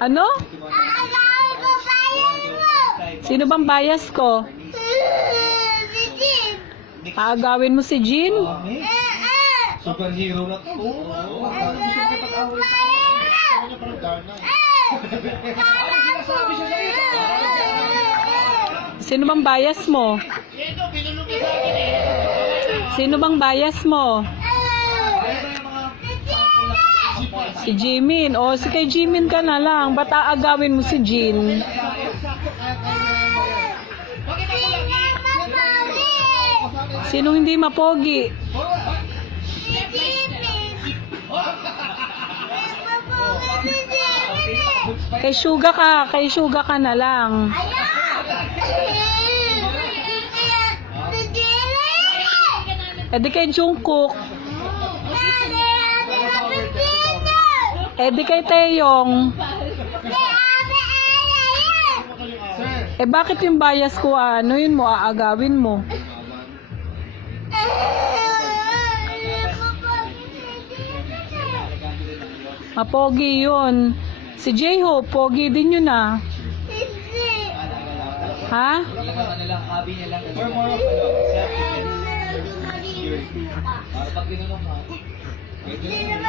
Ano? Sino bang bias ko? Aagawin mo si Jean? Superhero na to. Sino bang bias mo? Sino bang bias mo? Si Jimin. O, si kay Jimin ka na lang. Ba't aagawin mo si Jean? Sino hindi mapogi? Kay Suga ka na lang. E di kay Jungkook. E di kay Taeyong. Eh bakit yung bias ko ano yun mo aagawin mo? Mapogi yun. Si J-Hope, pogi din yun ah. Ha? Or more of self-defense. Para pag ginunong ka,